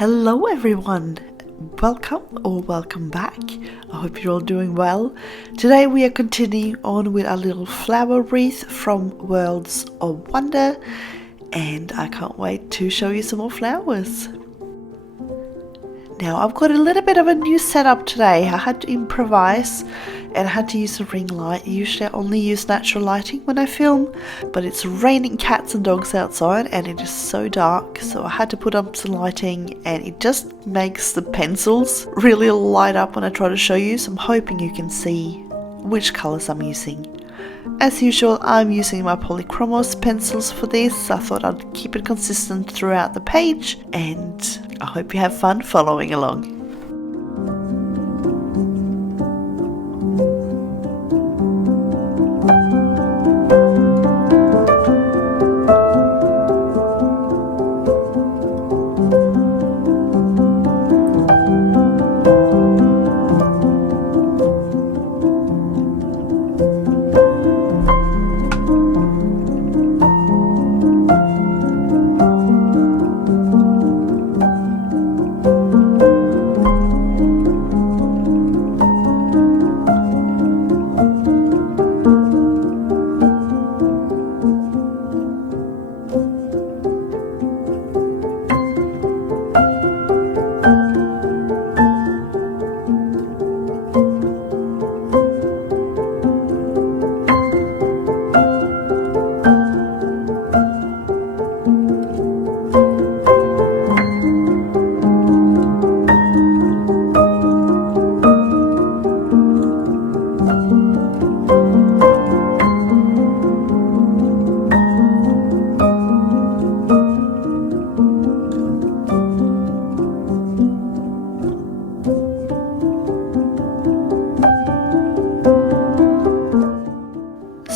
Hello everyone, welcome or welcome back. I hope you're all doing well. Today we are continuing on with our little flower wreath from Worlds of Wonder, and I can't wait to show you some more flowers. Now I've got a little bit of a new setup today. I had to improvise and I had to use a ring light. Usually I only use natural lighting when I film, but it's raining cats and dogs outside and it is so dark, so I had to put up some lighting and it just makes the pencils really light up when I try to show you, so I'm hoping you can see which colours I'm using. As usual, I'm using my Polychromos pencils for this. I thought I'd keep it consistent throughout the page, and I hope you have fun following along.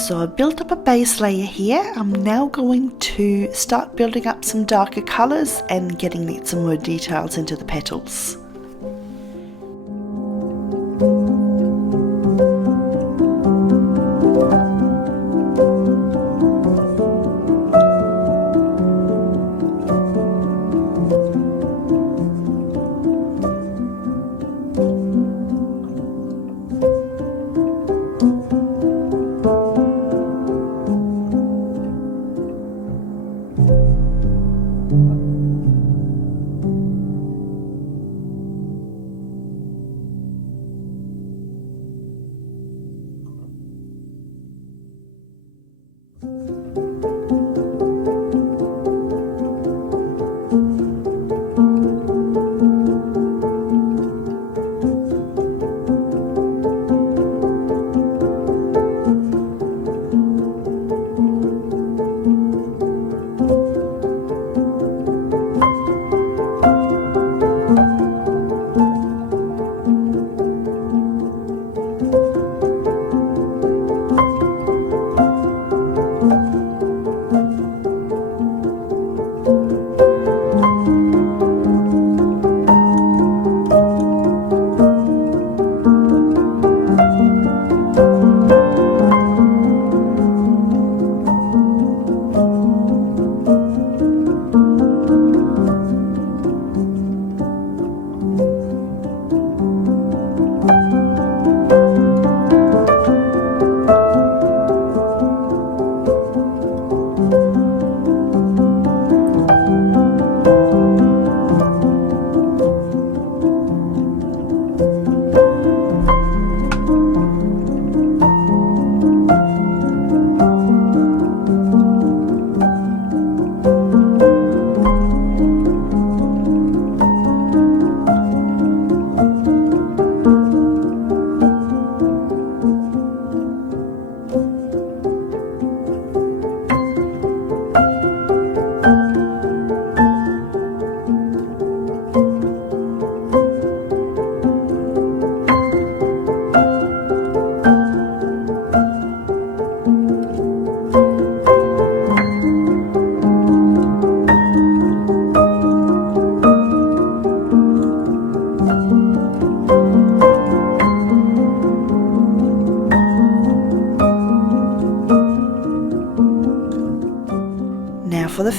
So I built up a base layer here. I'm now going to start building up some darker colours and getting some more details into the petals.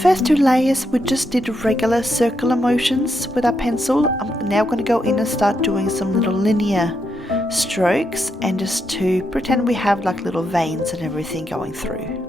first two layers we just did regular circular motions with our pencil. I'm now going to go in and start doing some little linear strokes, and just to pretend we have like little veins and everything going through.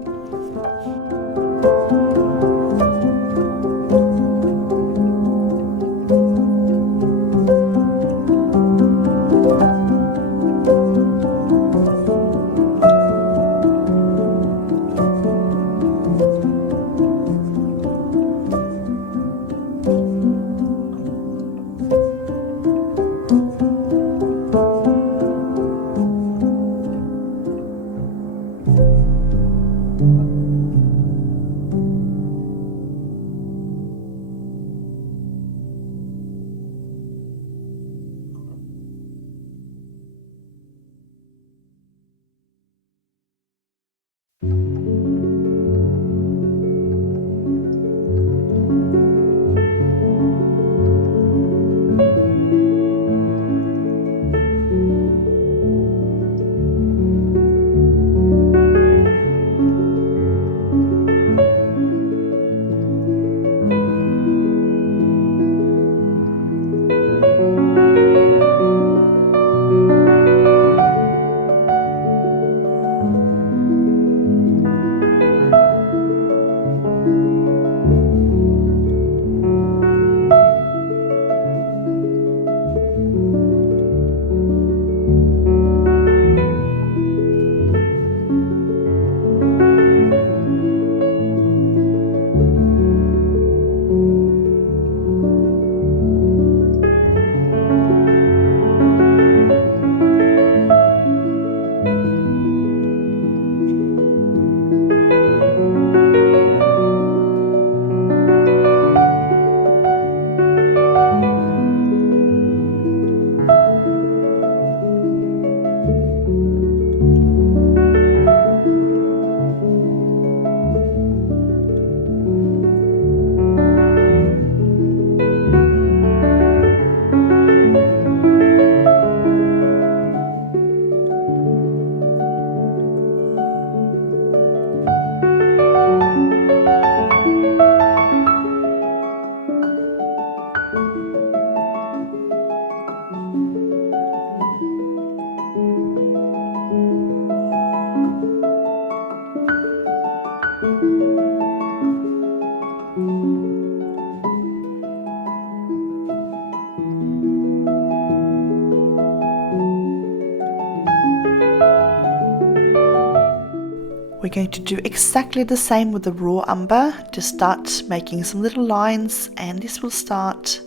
We're going to do exactly the same with the raw umber. Just start making some little lines, and this will start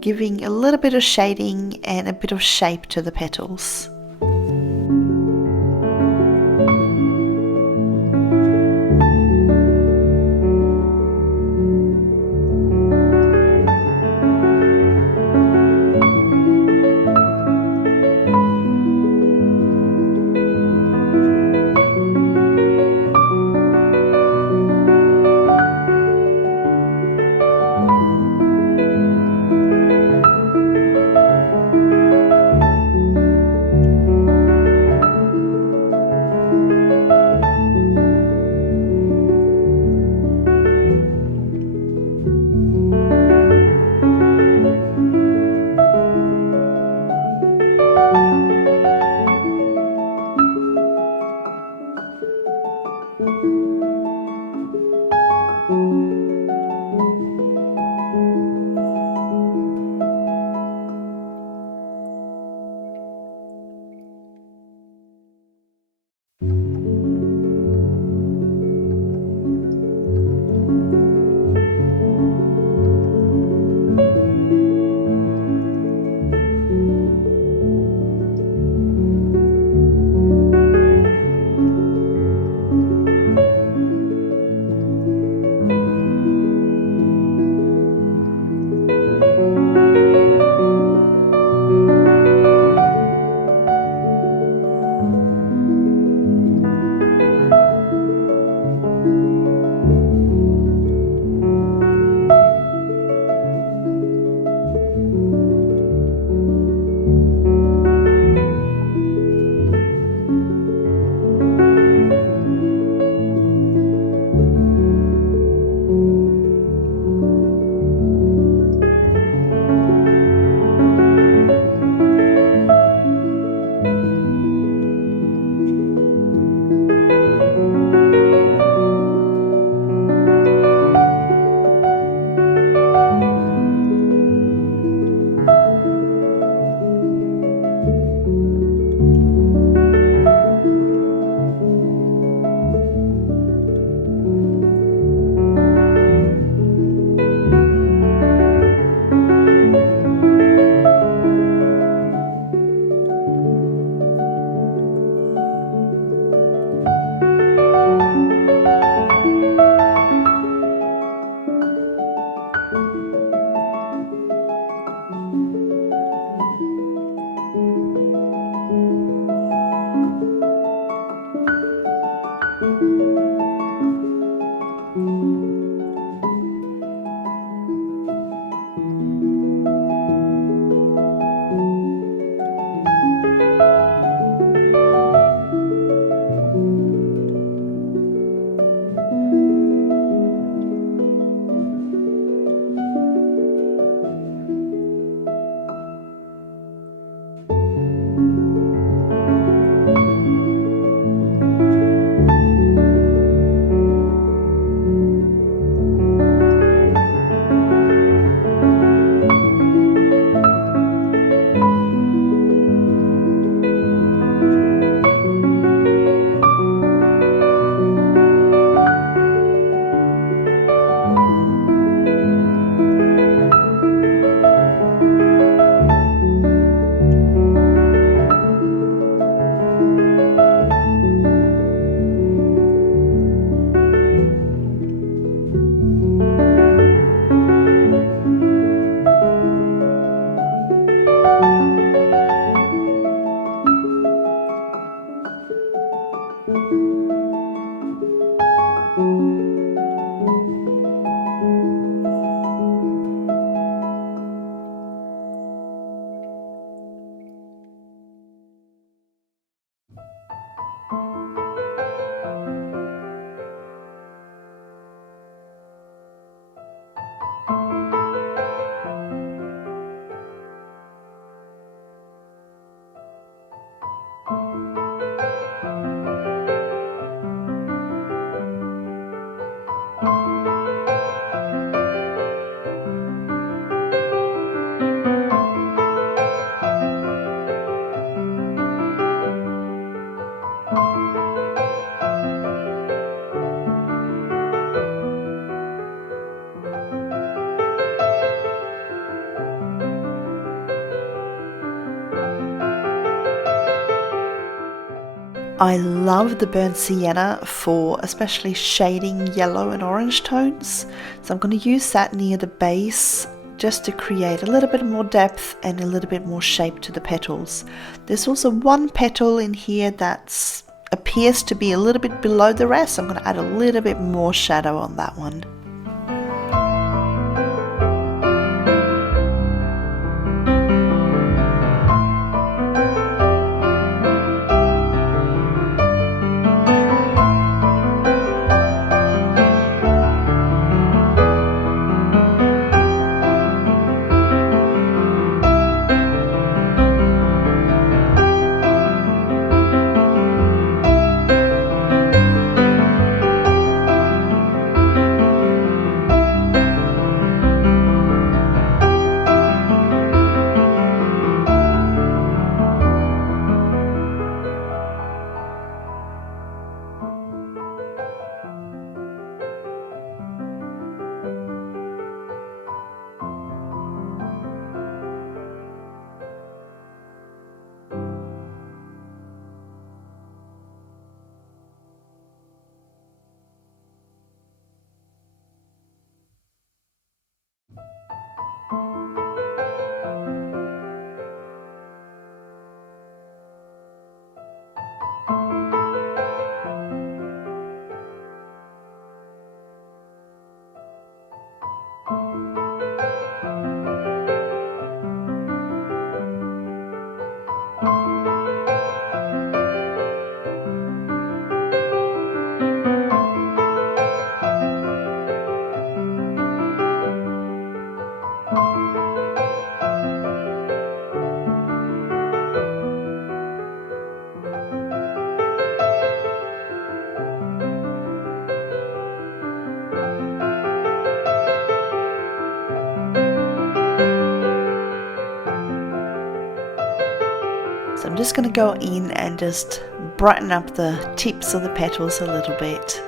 giving a little bit of shading and a bit of shape to the petals. I love the burnt sienna for especially shading yellow and orange tones, so I'm going to use that near the base just to create a little bit more depth and a little bit more shape to the petals. There's also one petal in here that appears to be a little bit below the rest, so I'm going to add a little bit more shadow on that one. So I'm just going to go in and just brighten up the tips of the petals a little bit.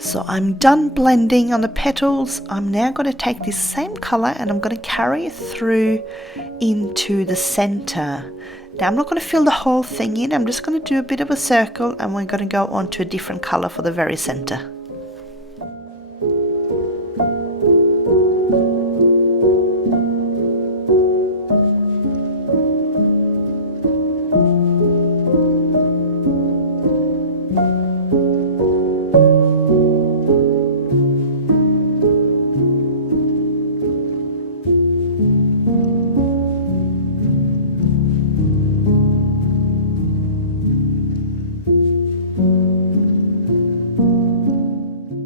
So I'm done blending on the petals. I'm now going to take this same color and I'm going to carry it through into the center. Now I'm not going to fill the whole thing in, I'm just going to do a bit of a circle and we're going to go on to a different color for the very center.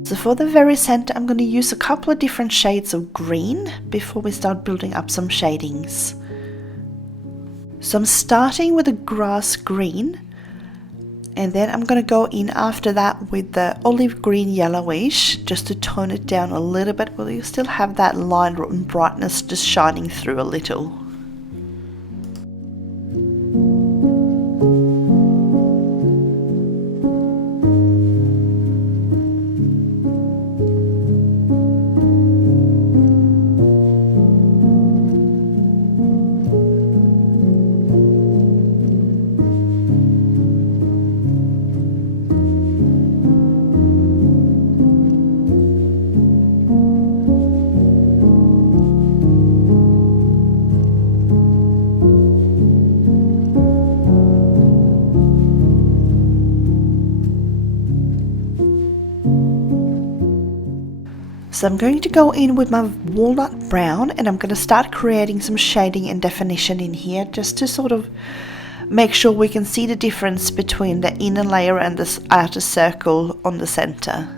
So for the very center, I'm going to use a couple of different shades of green before we start building up some shadings. So I'm starting with a grass green, and then I'm going to go in after that with the olive green yellowish, just to tone it down a little bit, but you still have that line and brightness just shining through a little. So I'm going to go in with my walnut brown and I'm going to start creating some shading and definition in here, just to sort of make sure we can see the difference between the inner layer and this outer circle on the center.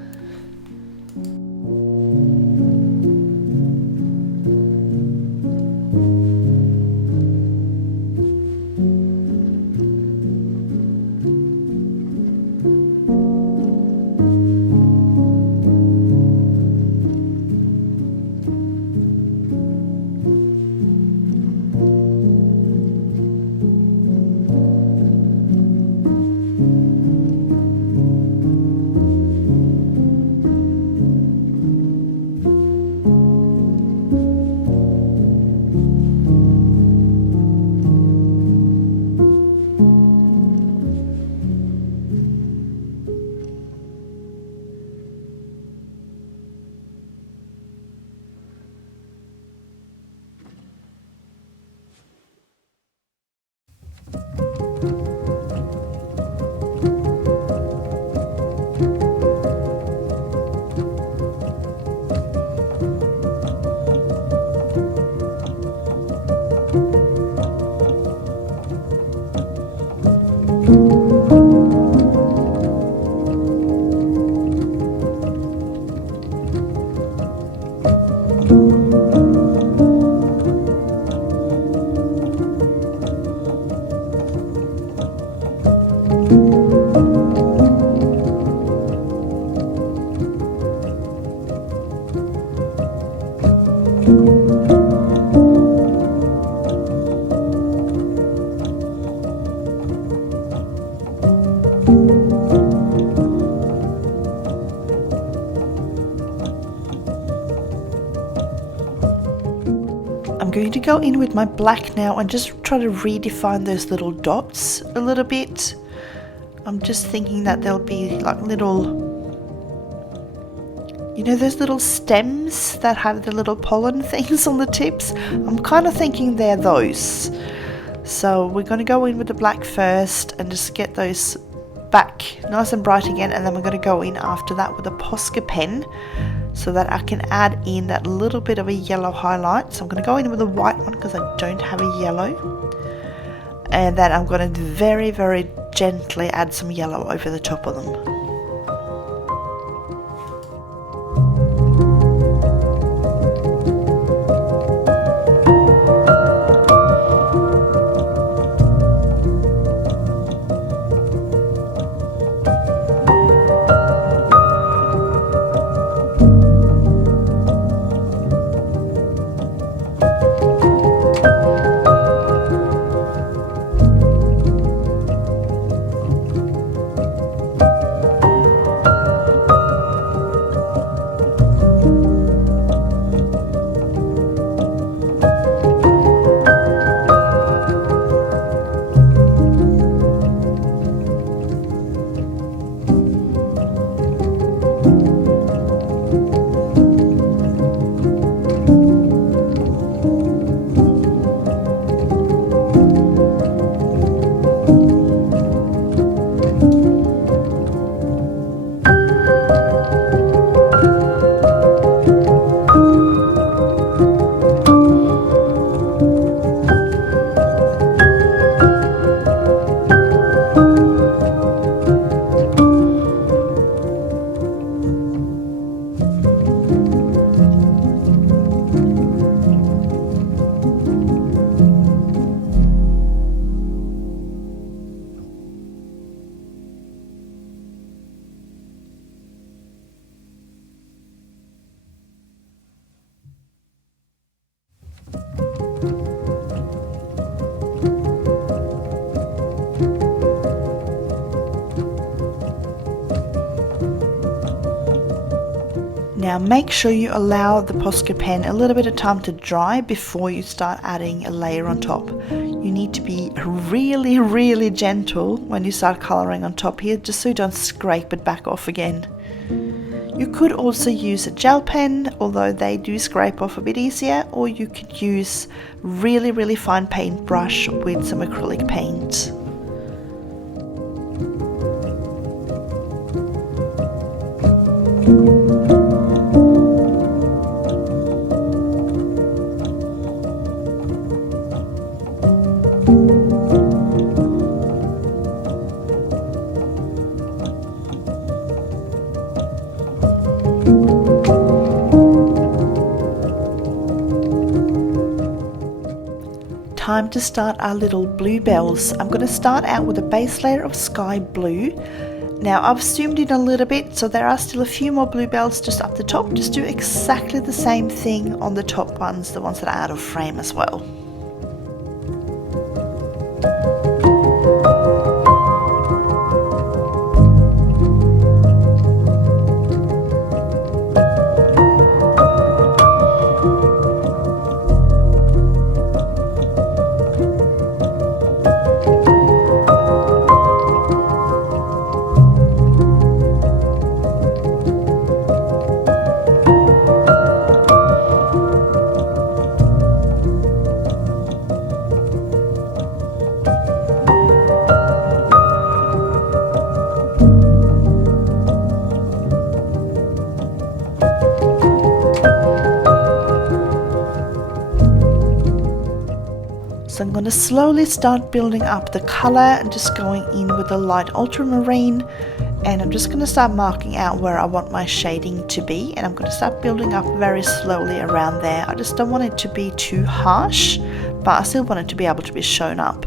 I'm going to go in with my black now and just try to redefine those little dots a little bit. I'm just thinking that there'll be like little, you know, those little stems that have the little pollen things on the tips. I'm kind of thinking they're those. So we're going to go in with the black first and just get those back nice and bright again, and then we're going to go in after that with a Posca pen so that I can add in that little bit of a yellow highlight. So I'm going to go in with a white one because I don't have a yellow, and then I'm going to very, very gently add some yellow over the top of them. Now make sure you allow the Posca pen a little bit of time to dry before you start adding a layer on top. You need to be really gentle when you start colouring on top here, just so you don't scrape it back off again. You could also use a gel pen, although they do scrape off a bit easier, or you could use really fine paintbrush with some acrylic paint. Time to start our little bluebells. I'm going to start out with a base layer of sky blue. Now I've zoomed in a little bit, so there are still a few more bluebells just up the top. Just do exactly the same thing on the top ones, the ones that are out of frame as well. So I'm going to slowly start building up the colour and just going in with a light ultramarine, and I'm just going to start marking out where I want my shading to be, and I'm going to start building up very slowly around there. I just don't want it to be too harsh, but I still want it to be able to be shown up.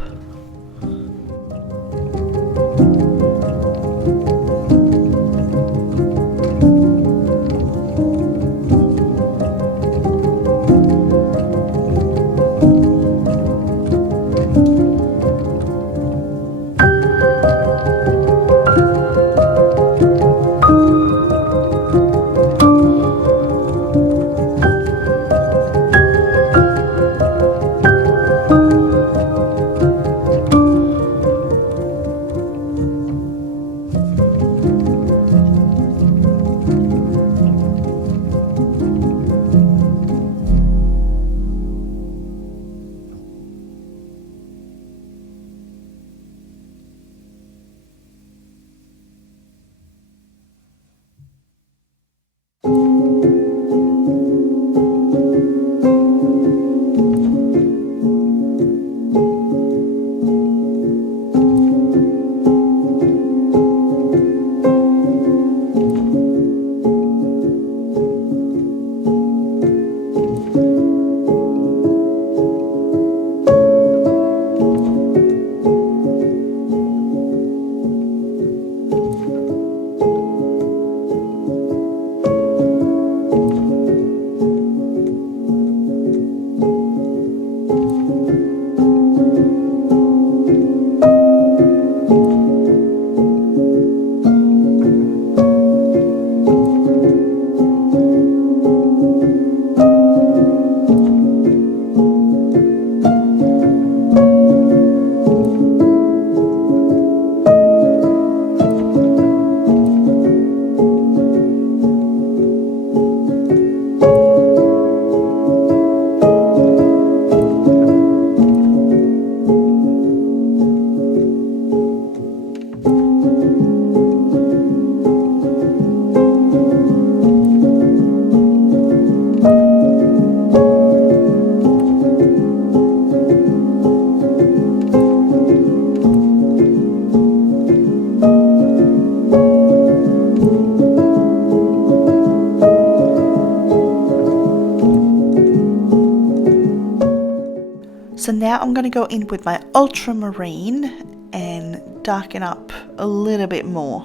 So now I'm going to go in with my ultramarine and darken up a little bit more.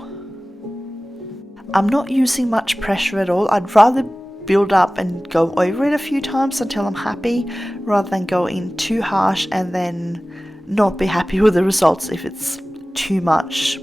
I'm not using much pressure at all. I'd rather build up and go over it a few times until I'm happy, rather than go in too harsh and then not be happy with the results if it's too much.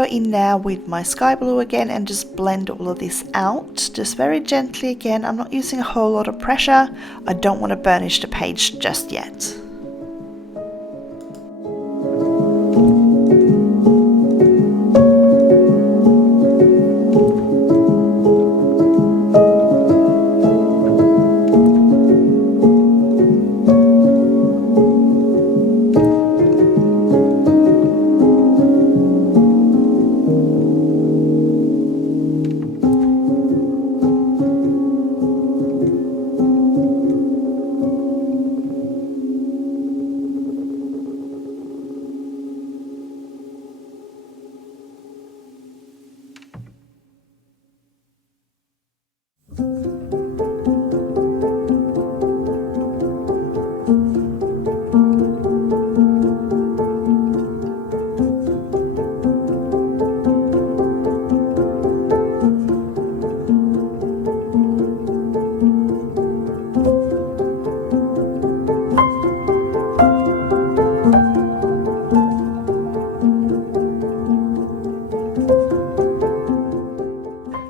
go in now with my sky blue again and just blend all of this out, just very gently again. I'm not using a whole lot of pressure. I don't want to burnish the page just yet.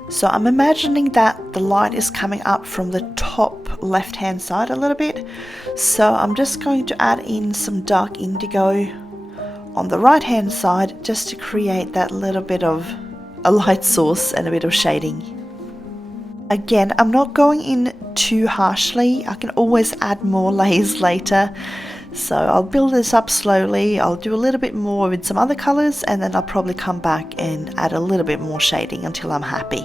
So I'm imagining that the light is coming up from the top left hand side a little bit. So I'm just going to add in some dark indigo on the right hand side just to create that little bit of a light source and a bit of shading. Again, I'm not going in too harshly. I can always add more layers later. So I'll build this up slowly. I'll do a little bit more with some other colors and then I'll probably come back and add a little bit more shading until I'm happy.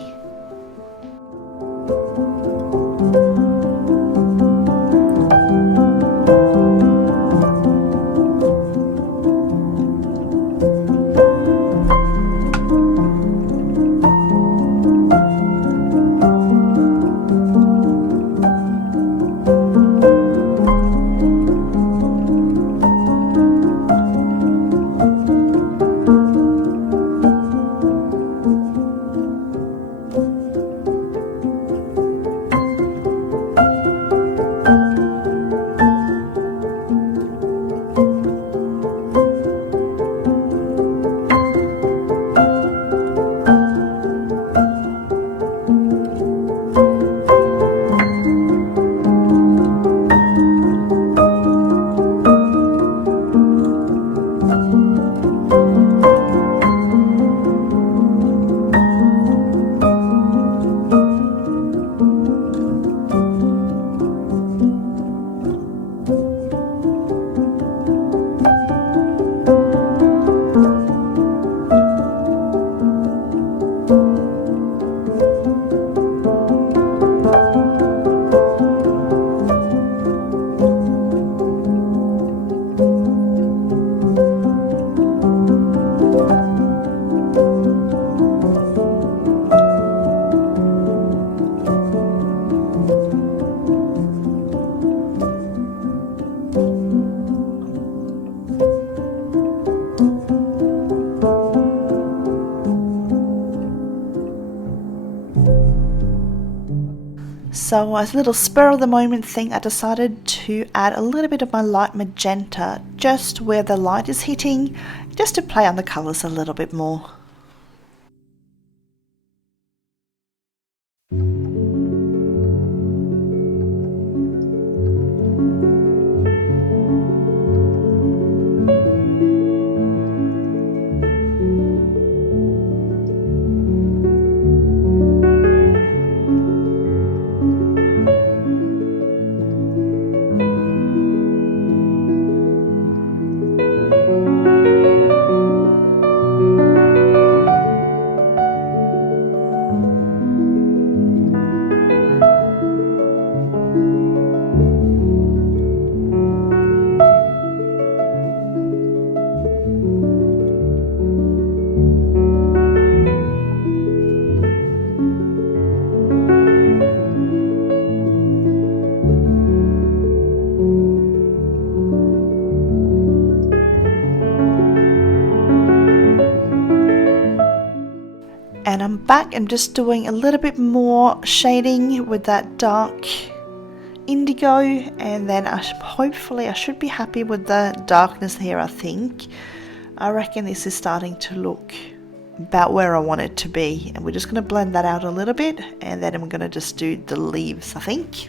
So as a little spur of the moment thing, I decided to add a little bit of my light magenta just where the light is hitting, just to play on the colours a little bit more. And I'm back and just doing a little bit more shading with that dark indigo, and then hopefully I should be happy with the darkness here. I reckon this is starting to look about where I want it to be, and we're just going to blend that out a little bit, and then I'm going to just do the leaves, I think.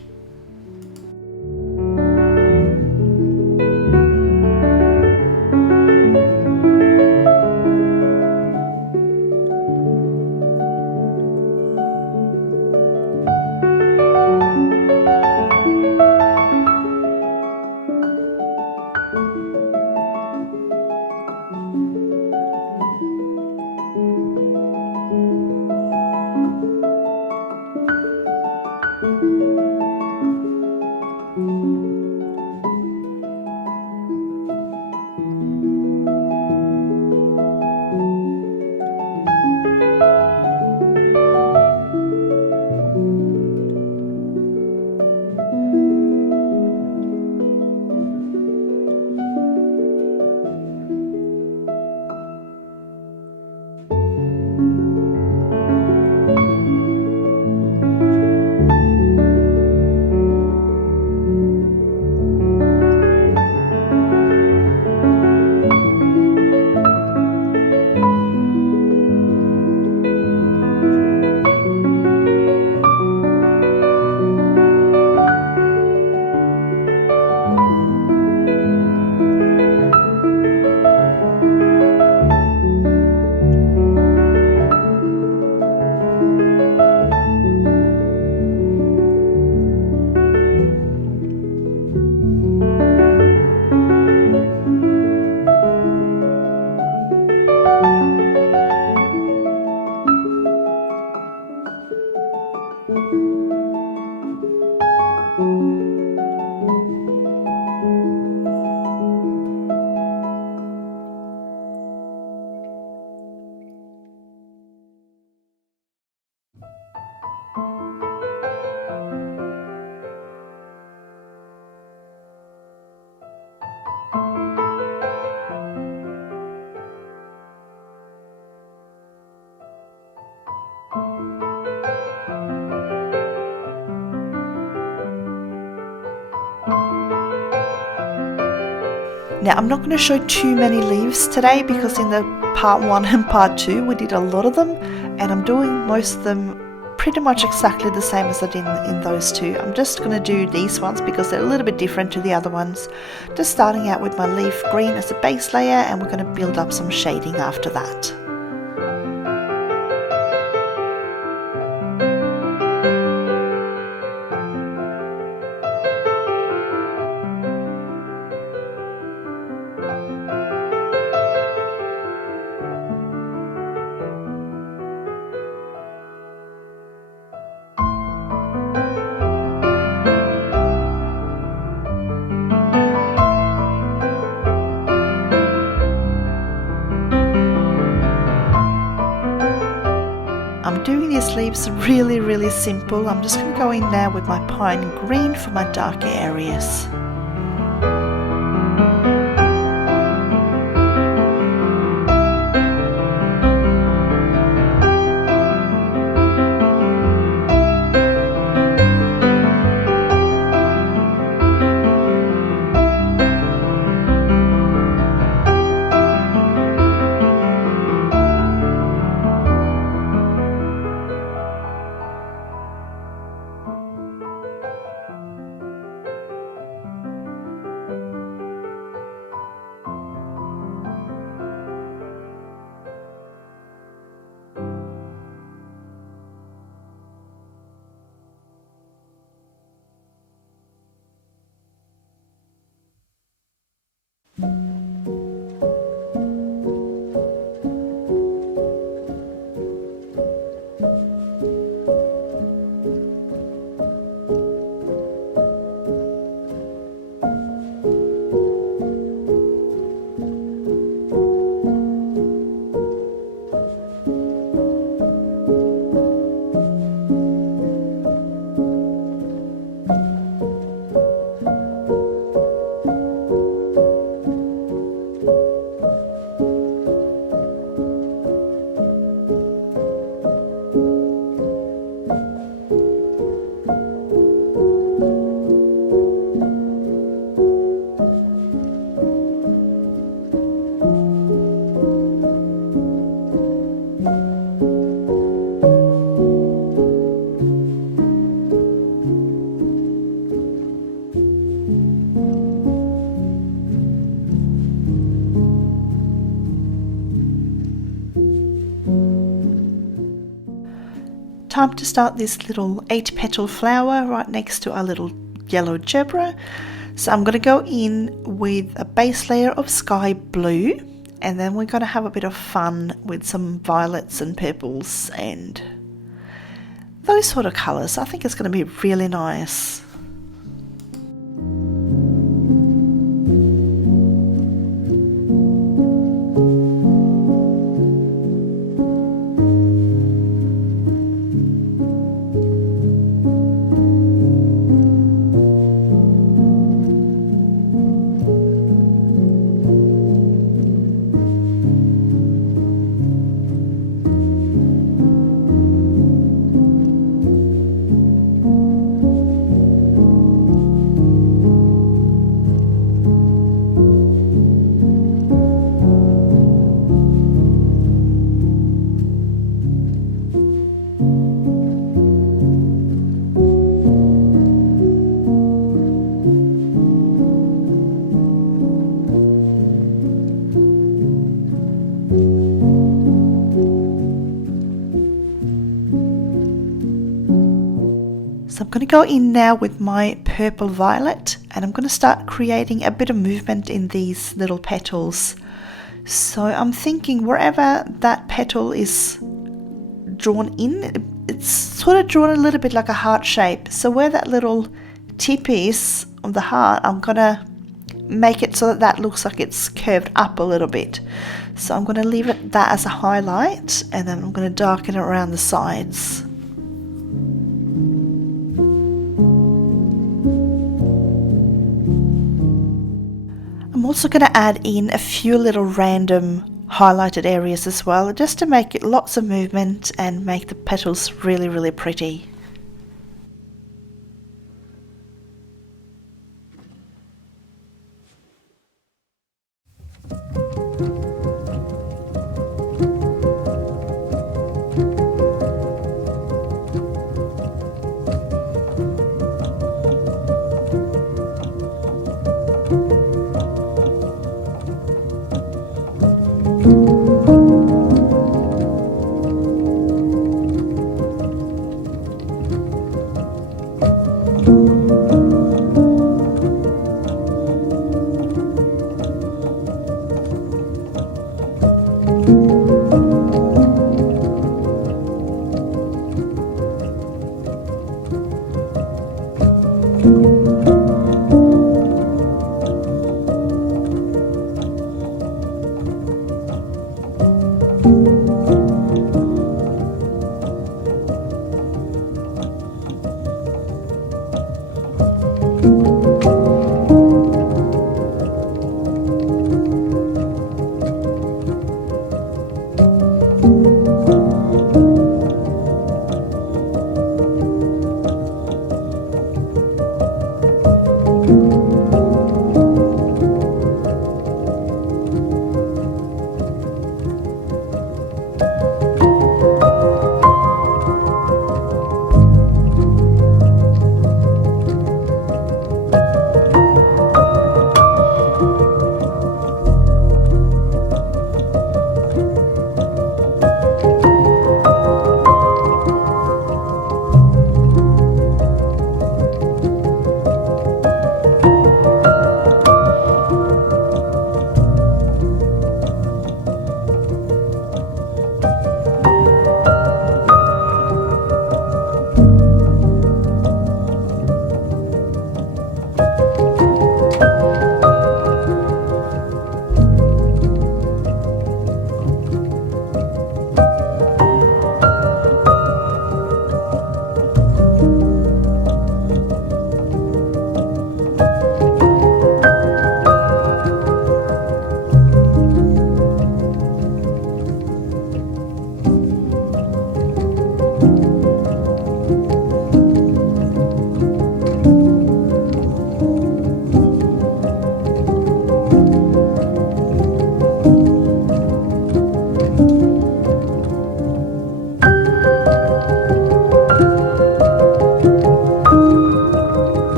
Now I'm not going to show too many leaves today because in the part 1 and part 2 we did a lot of them, and I'm doing most of them pretty much exactly the same as I did in those two. I'm just going to do these ones because they're a little bit different to the other ones. Just starting out with my leaf green as a base layer, and we're going to build up some shading after that. I'm doing these leaves really simple. I'm just going to go in now with my pine green for my darker areas. Time to start this little 8-petal flower right next to our little yellow gerbera. So I'm going to go in with a base layer of sky blue, and then we're going to have a bit of fun with some violets and purples and those sort of colours. I think it's going to be really nice. So I'm going to go in now with my purple violet, and I'm going to start creating a bit of movement in these little petals. So I'm thinking wherever that petal is drawn in, it's sort of drawn a little bit like a heart shape. So where that little tip is of the heart, I'm going to make it so that that looks like it's curved up a little bit. So I'm going to leave it that as a highlight, and then I'm going to darken it around the sides. I'm also going to add in a few little random highlighted areas as well, just to make it lots of movement and make the petals really, really pretty.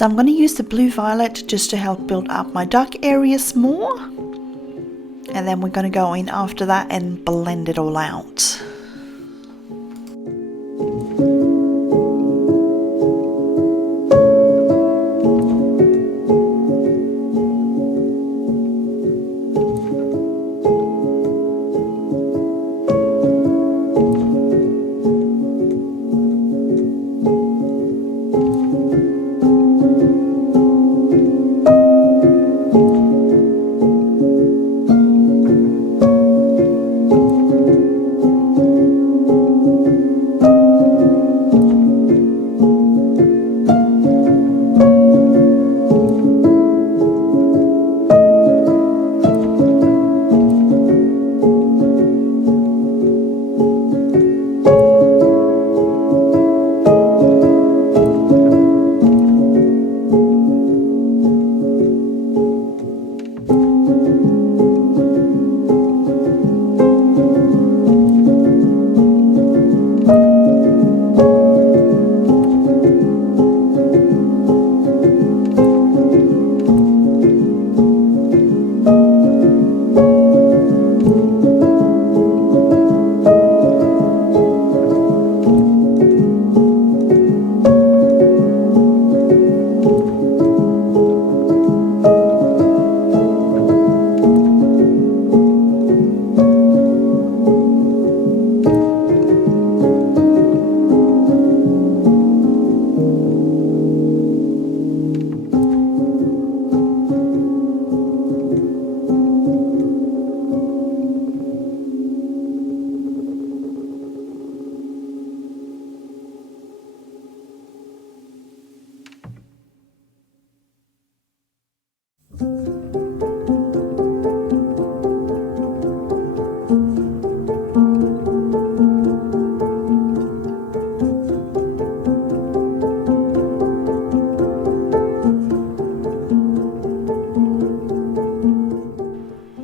So I'm going to use the blue violet just to help build up my dark areas more. And then we're going to go in after that and blend it all out.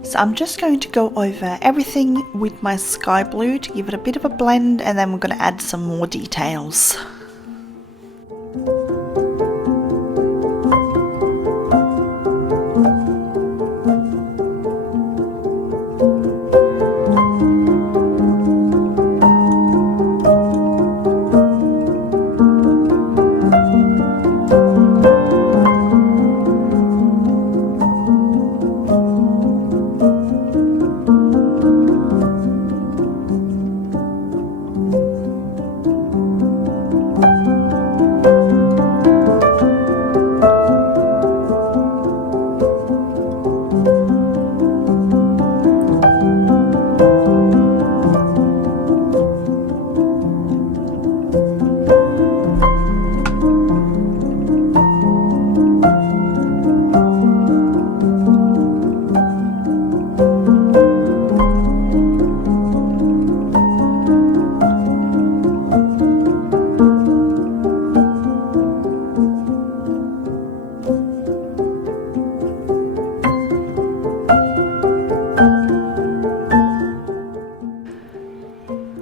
So I'm just going to go over everything with my sky blue to give it a bit of a blend, and then we're going to add some more details.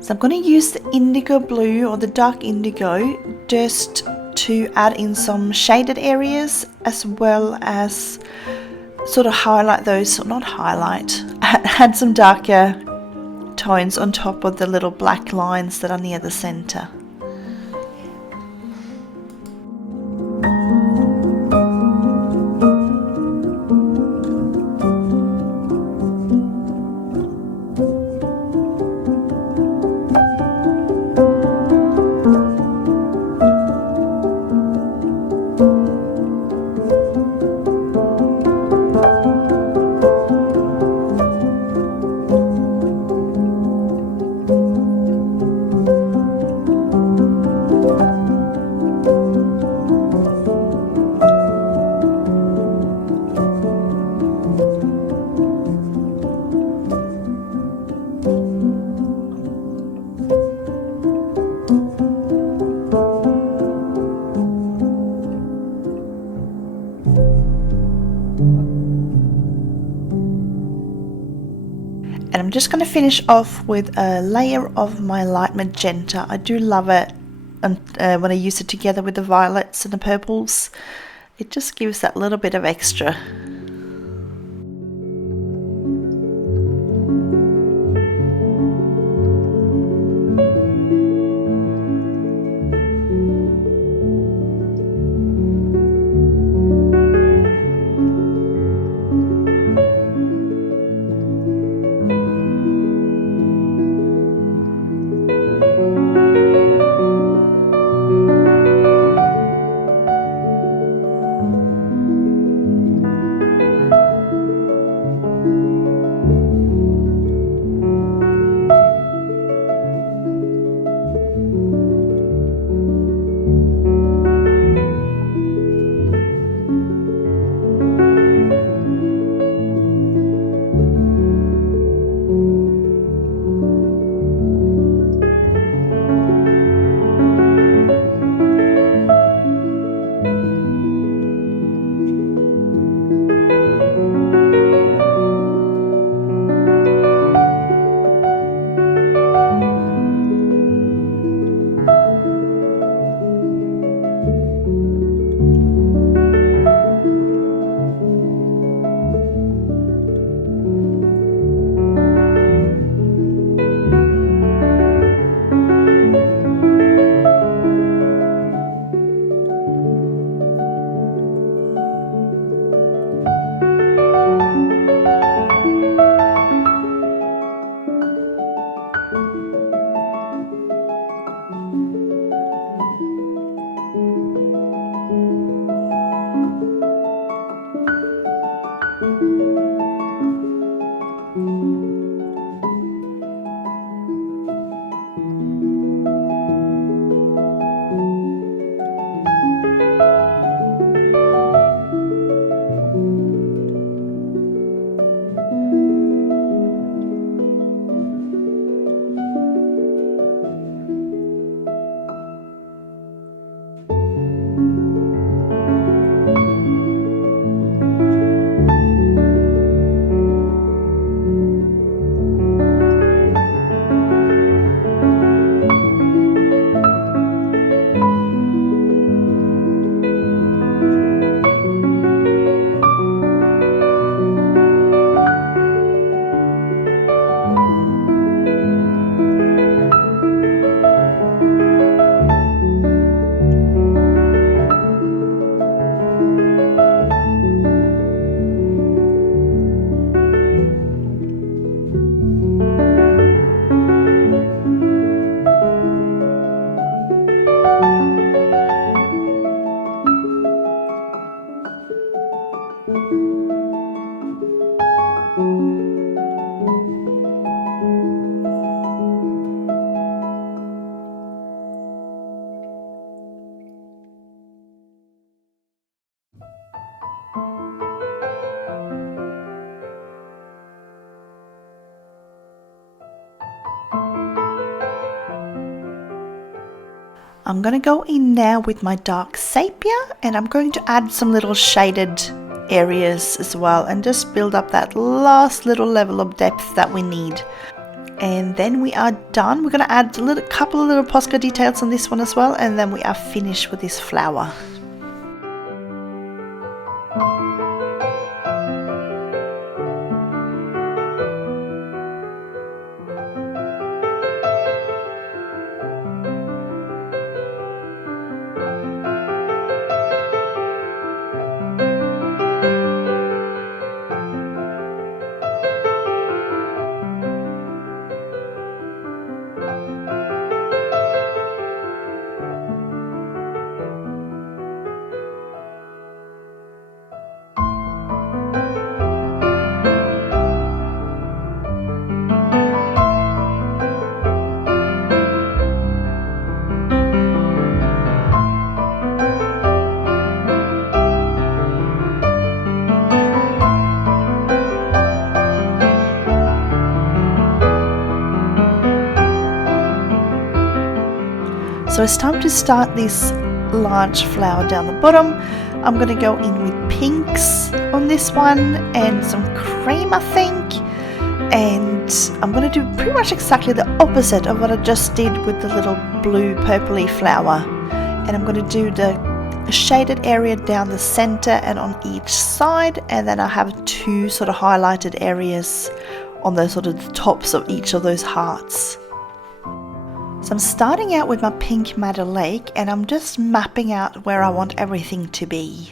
So I'm going to use the indigo blue or the dark indigo just to add in some shaded areas, as well as sort of highlight those, or not highlight, add some darker tones on top of the little black lines that are near the center. And I'm just going to finish off with a layer of my light magenta. I do love it when I use it together with the violets and the purples. It just gives that little bit of extra. I'm going to go in now with my dark sepia, and I'm going to add some little shaded areas as well and just build up that last little level of depth that we need. And then we are done. We're going to add a couple of little Posca details on this one as well, and then we are finished with this flower. So it's time to start this large flower down the bottom. I'm going to go in with pinks on this one and some cream, I think. And I'm going to do pretty much exactly the opposite of what I just did with the little blue purpley flower. And I'm going to do the a shaded area down the center and on each side, and then I have two sort of highlighted areas on the sort of the tops of each of those hearts. So I'm starting out with my pink Madder Lake, and I'm just mapping out where I want everything to be.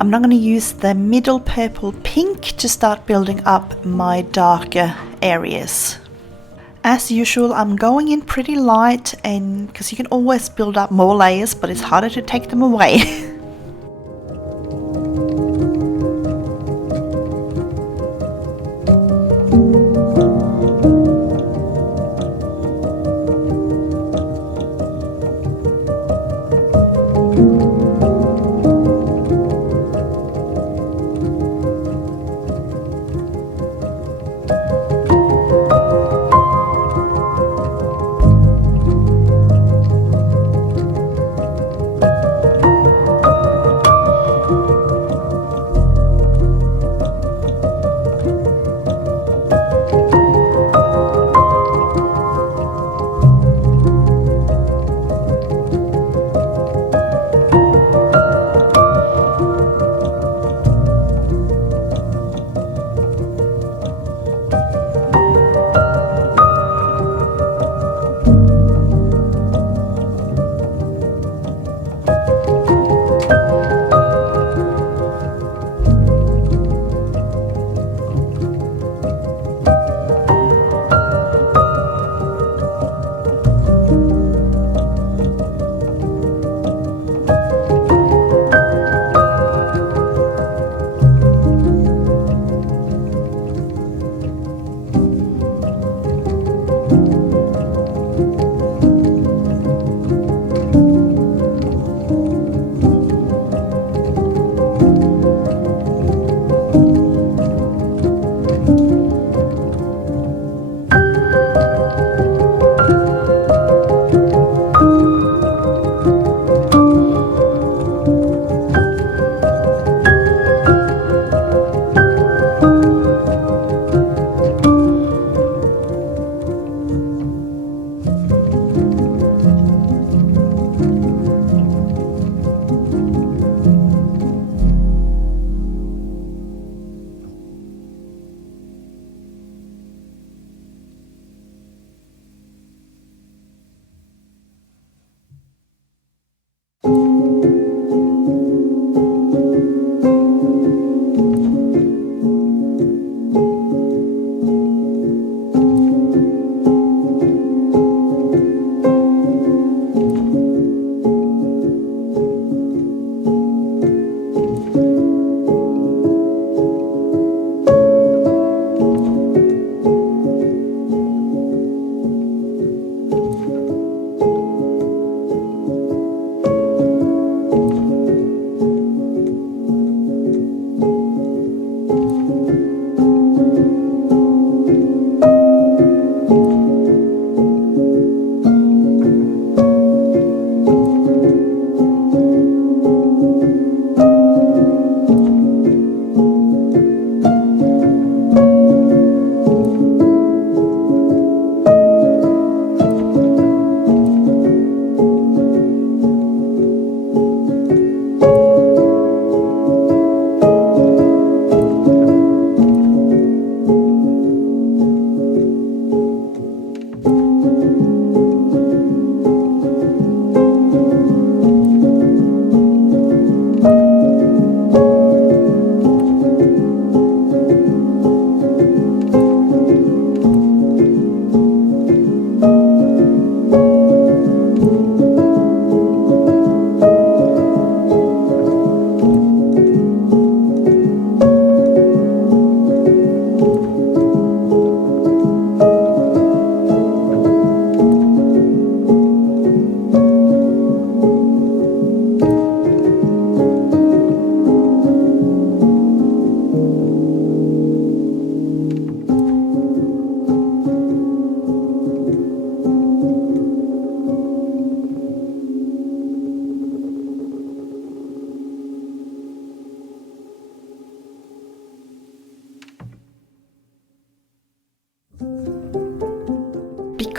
I'm now going to use the middle purple pink to start building up my darker areas. As usual, I'm going in pretty light, and because you can always build up more layers, but it's harder to take them away.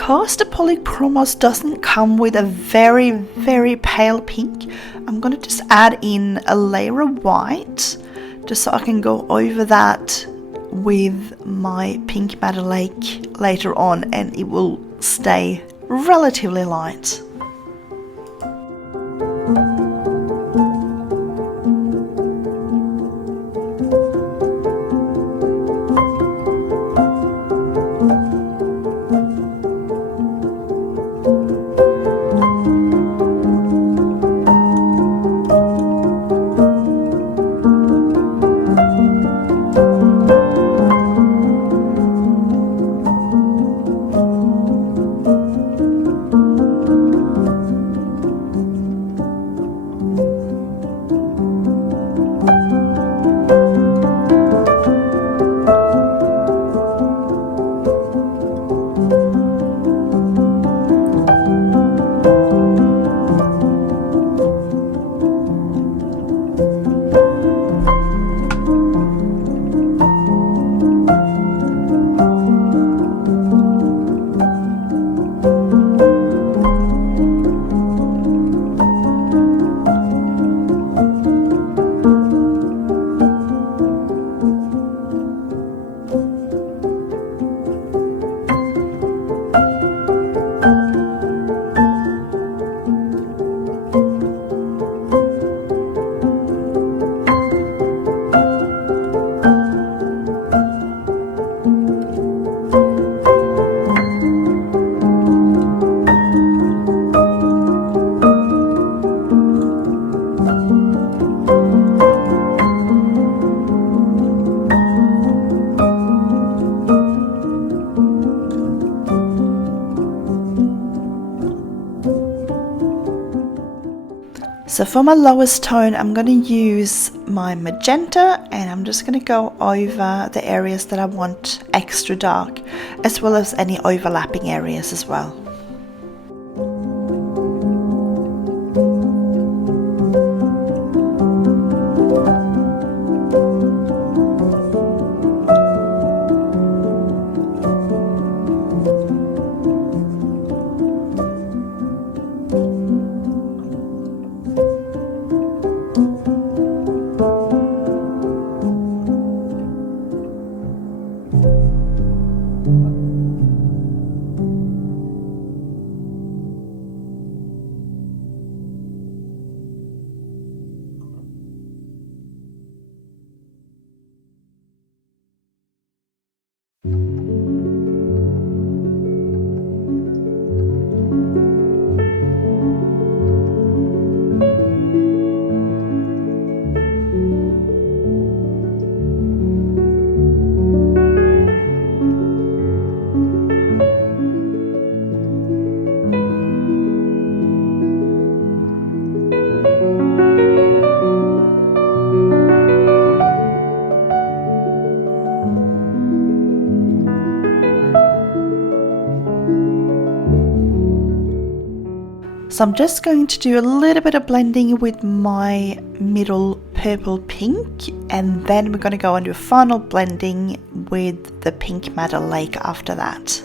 because the Polychromos doesn't come with a very pale pink, I'm going to just add in a layer of white just so I can go over that with my pink Madder Lake later on, and it will stay relatively light. So for my lowest tone, I'm going to use my magenta, and I'm just going to go over the areas that I want extra dark, as well as any overlapping areas as well. So I'm just going to do a little bit of blending with my middle purple pink, and then we're going to go and do a final blending with the pink Madder Lake after that.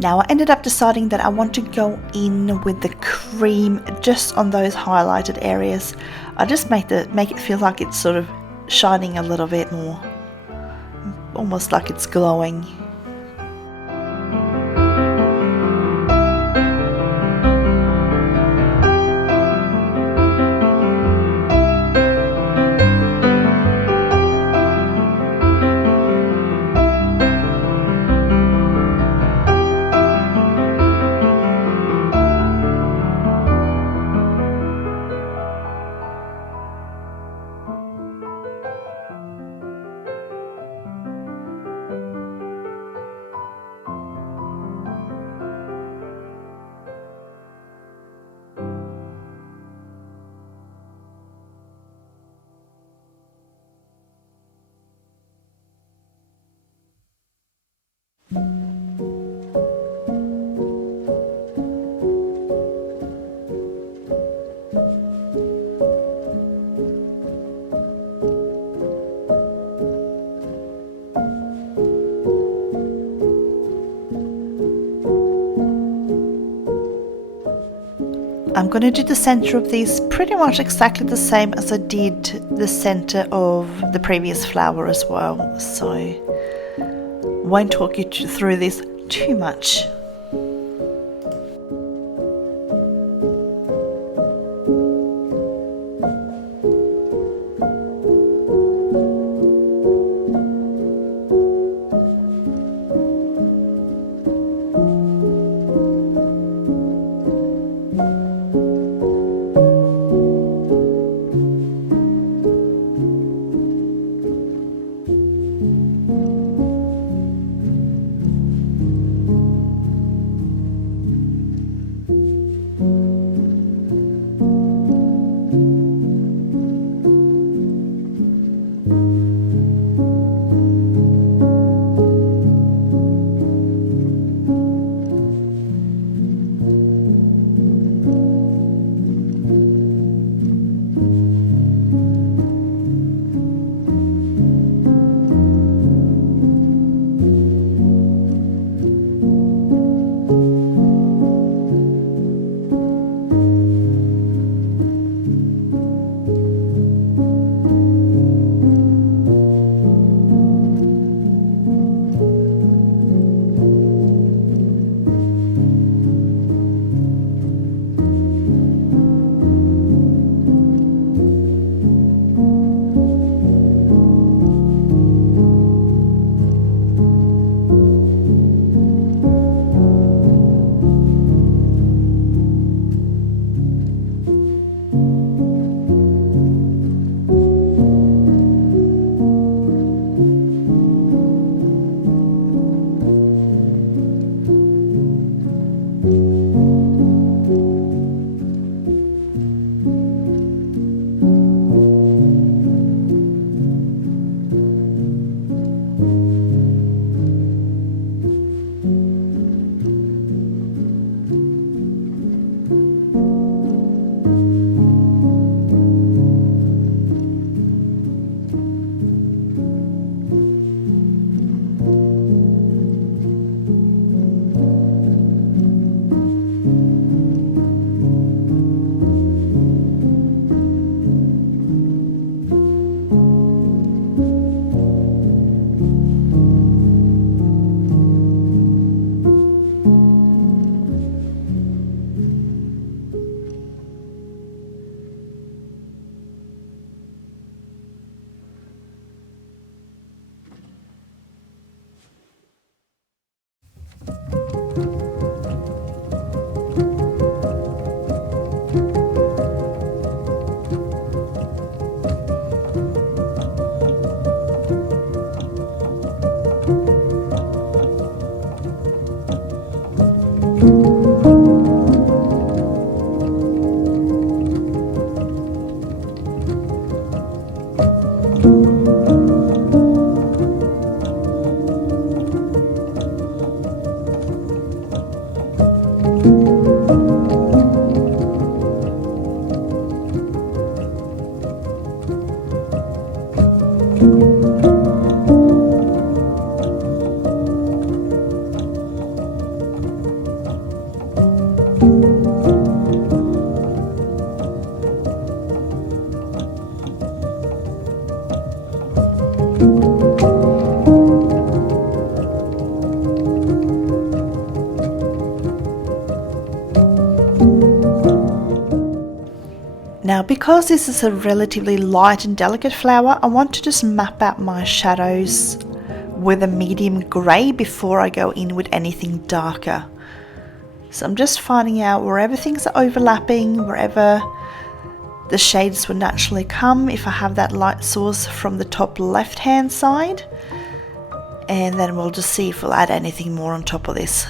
Now I ended up deciding that I want to go in with the cream just on those highlighted areas. I just make it feel like it's sort of shining a little bit more, almost like it's glowing. I'm going to do the center of these pretty much exactly the same as I did the center of the previous flower as well, so won't talk you through this too much. Now, because this is a relatively light and delicate flower, I want to just map out my shadows with a medium grey before I go in with anything darker. So I'm just finding out wherever things are overlapping, wherever the shades will naturally come, if I have that light source from the top left hand side, and then we'll just see if we'll add anything more on top of this.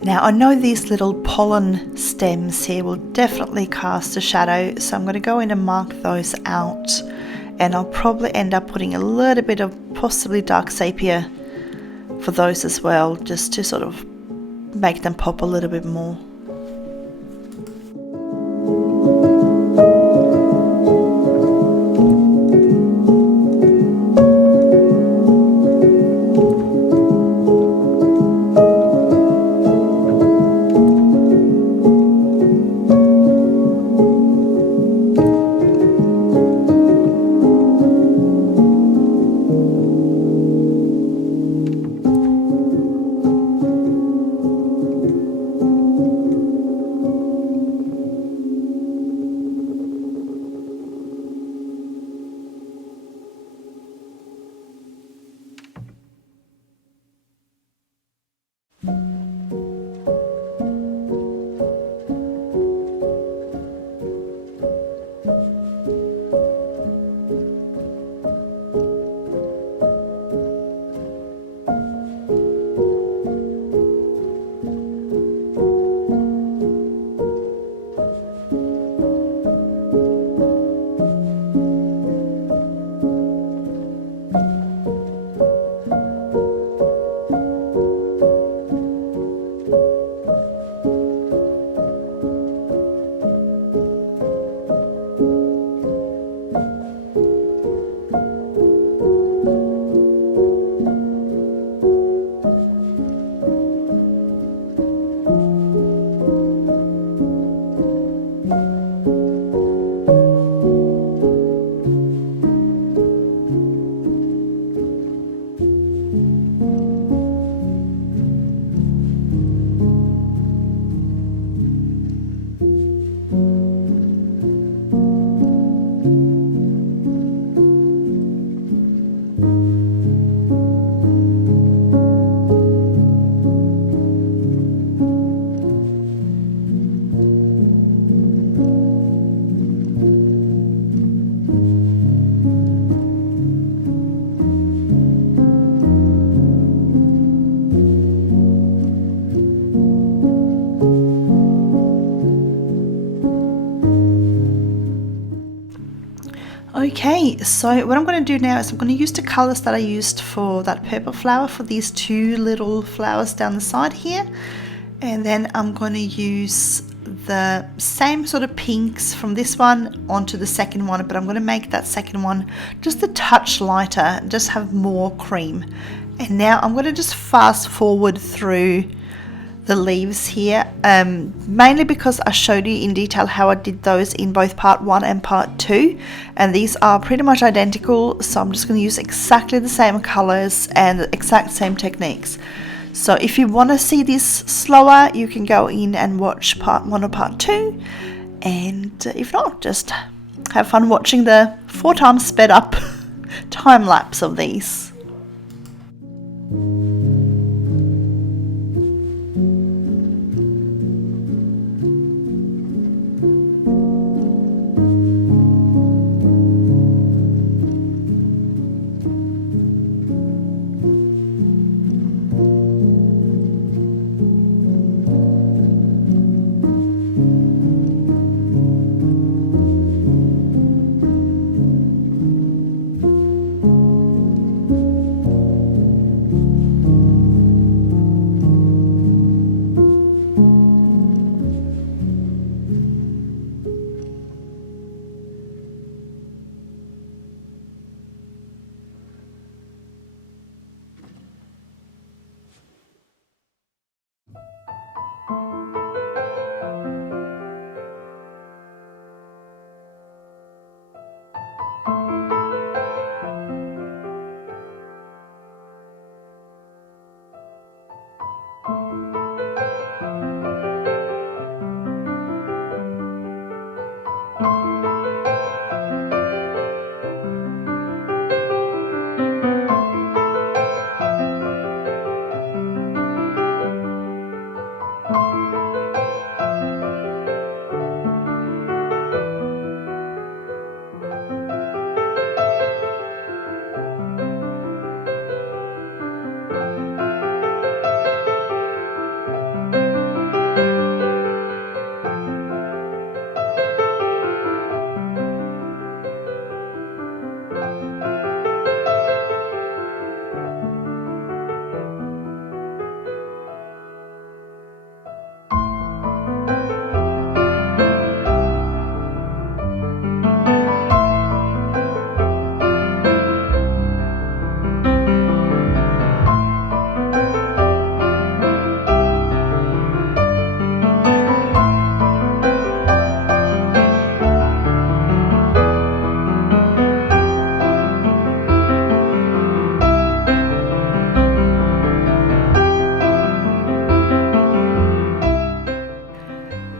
Now I know these little pollen stems here will definitely cast a shadow, so I'm going to go in and mark those out, and I'll probably end up putting a little bit of possibly dark sepia for those as well, just to sort of make them pop a little bit more. Okay, so what I'm going to do now is I'm going to use the colors that I used for that purple flower for these two little flowers down the side here. And then I'm going to use the same sort of pinks from this one onto the second one, but I'm going to make that second one just a touch lighter and just have more cream. And now I'm going to just fast forward through the leaves here, mainly because I showed you in detail how I did those in both part 1 and part 2, and these are pretty much identical, so I'm just going to use exactly the same colors and the exact same techniques. So if you want to see this slower, you can go in and watch part 1 or part 2, and if not, just have fun watching the 4 times sped up time lapse of these.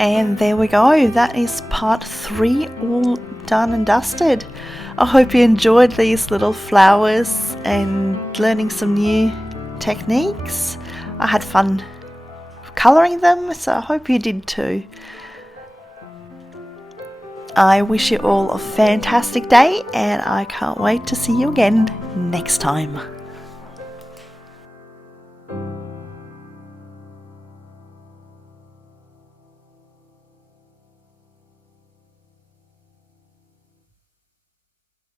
And there we go, that is part 3 all done and dusted. I hope you enjoyed these little flowers and learning some new techniques. I had fun colouring them, so I hope you did too. I wish you all a fantastic day, and I can't wait to see you again next time.